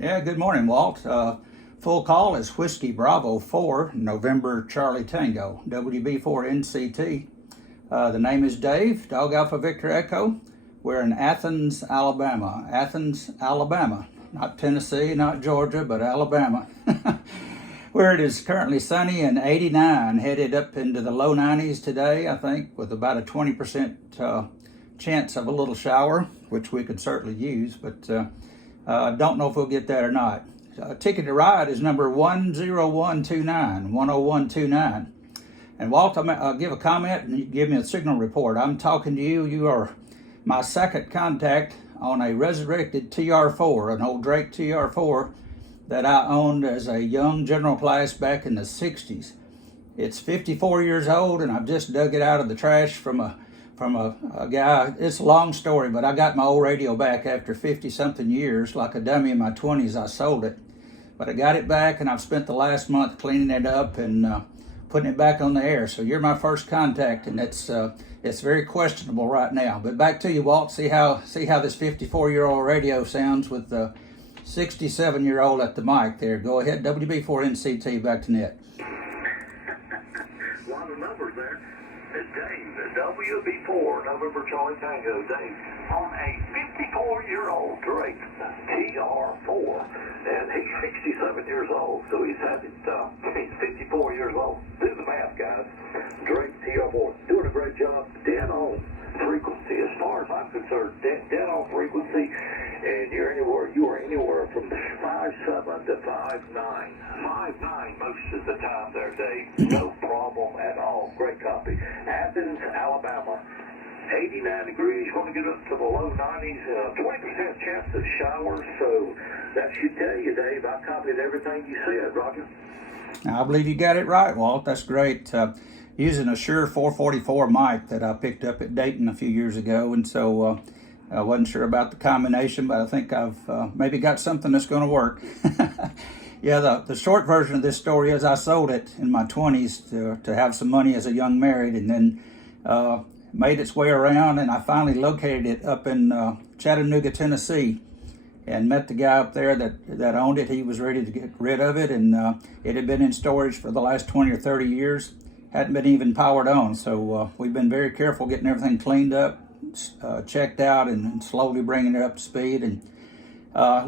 Yeah, good morning, Walt. Full call is Whiskey Bravo 4, November Charlie Tango, WB4NCT. The name is Dave, Dog Alpha Victor Echo. We're in Athens, Alabama. Athens, Alabama. Not Tennessee, not Georgia, but Alabama. Where it is currently sunny and 89, headed up into the low 90s today, I think, with about a 20% chance of a little shower, which we could certainly use, but don't know if we'll get that or not. Ticket to ride is number 10129, 10129. And Walt, I'll give a comment and you give me a signal report. I'm talking to you. You are my second contact on a resurrected TR-4, an old Drake TR-4 that I owned as a young general class back in the 60s. It's 54 years old and I've just dug it out of the trash from a guy. It's a long story, but I got my old radio back after 50-something years. Like a dummy in my 20s, I sold it. But I got it back, and I've spent the last month cleaning it up and putting it back on the air. So you're my first contact, and it's very questionable right now. But back to you, Walt. See how this 54-year-old radio sounds with the 67-year-old at the mic there. Go ahead, WB4NCT, back to net. A lot of numbers there. It's Dave, WB4, November Charlie Tango, Dave, on a 54-year-old Drake TR-4, and he's 67 years old, so he's 54 years old. Do the math, guys. Drake TR-4, doing a great job, dead on frequency, as far as I'm concerned, dead on frequency, and you are anywhere from 5.7 to 5.9. 5.9 most of the time there, Dave. No problem at all. Great copy. Athens, Alabama. 89 degrees, going to get up to the low 90s, 20% chance of showers, so that should tell you, Dave. I copied everything you said, Roger. I believe you got it right, Walt. That's great. Using a Shure 444 mic that I picked up at Dayton a few years ago, and so I wasn't sure about the combination, but I think I've maybe got something that's going to work. Yeah, the short version of this story is I sold it in my 20s to have some money as a young married, and then made its way around, and I finally located it up in Chattanooga, Tennessee, and met the guy up there that owned it. He was ready to get rid of it, and it had been in storage for the last 20 or 30 years. Hadn't been even powered on, so we've been very careful getting everything cleaned up, checked out, and slowly bringing it up to speed. And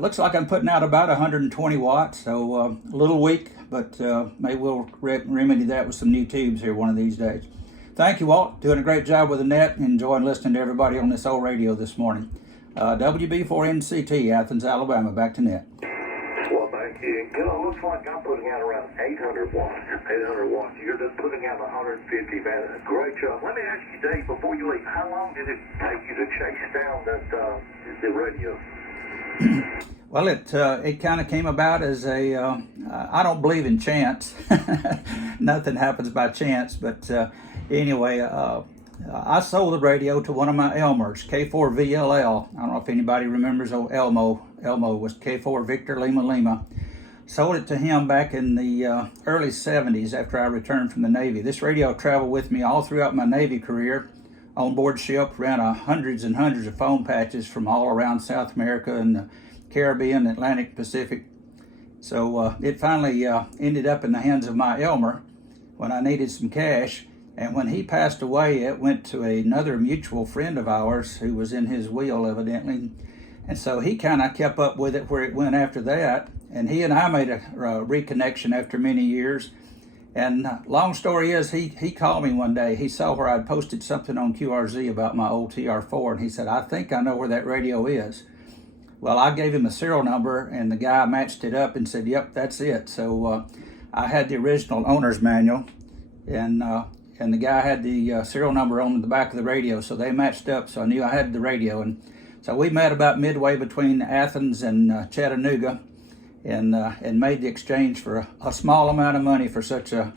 looks like I'm putting out about 120 watts, so a little weak, but maybe we'll remedy that with some new tubes here one of these days. Thank you, Walt. Doing a great job with the net. Enjoying listening to everybody on this old radio this morning. WB4NCT, Athens, Alabama. Back to net. Well, thank you. You know, it looks like I'm putting out around 800 watts. 800 watts. You're just putting out 150, man. Great job. Let me ask you, Dave, before you leave, how long did it take you to chase down the radio? Well, it kind of came about as a, I don't believe in chance. Nothing happens by chance, but anyway, I sold the radio to one of my Elmers, K4VLL. I don't know if anybody remembers old Elmo. Elmo was K4 Victor Lima Lima. Sold it to him back in the early 70s after I returned from the Navy. This radio traveled with me all throughout my Navy career. On board ship, ran hundreds and hundreds of phone patches from all around South America and the Caribbean, Atlantic, Pacific. So it finally ended up in the hands of my Elmer when I needed some cash. And when he passed away, it went to another mutual friend of ours who was in his will, evidently. And so he kind of kept up with it where it went after that. And he and I made a reconnection after many years. And long story is, he called me one day. He saw where I'd posted something on QRZ about my old TR-4, and he said, I think I know where that radio is. Well, I gave him a serial number, and the guy matched it up and said, yep, that's it. So I had the original owner's manual, and the guy had the serial number on the back of the radio, so they matched up, so I knew I had the radio. And so we met about midway between Athens and Chattanooga, and made the exchange for a small amount of money for such a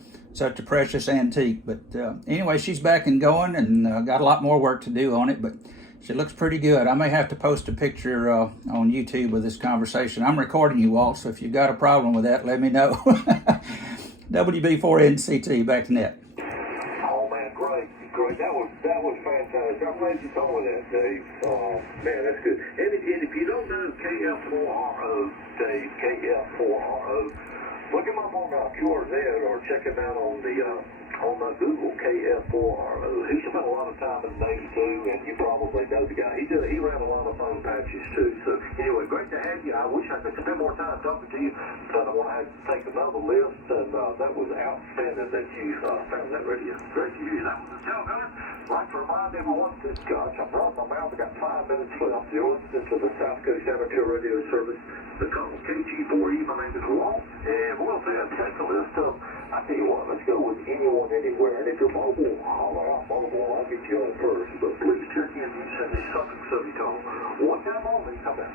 precious antique. But anyway, she's back and going, and got a lot more work to do on it, but she looks pretty good. I may have to post a picture on YouTube with this conversation. I'm recording you, Walt, so if you've got a problem with that, let me know. WB4NCT, back to net. Oh, man, great. That was fantastic. I'm glad you told me that, Dave. Man, that's good. And if you don't know, KF4RO, Dave, KF4RO. Look him up on QRZ or check him out on the Google, KF4RO. He spent a lot of time in the Navy too, and you probably know the guy. He ran a lot of phone patches too. So anyway, great to have you. I wish I could spend more time talking to you, but I want to have to take another list, and that was outstanding that you found that radio. Great to hear you. That was the show, guys. I'd like to remind everyone that, gosh, I'm running my mouth. I got 5 minutes left. You're listening to the South Coast Amateur Radio Service. The call KG4E. My name is Walt, and we'll say a technical list of, I tell you what, let's go with anyone, anywhere. And if you're mobile, holler out mobile. I'll get you on first. But please check in. You send me something so you call. One time only. Come back.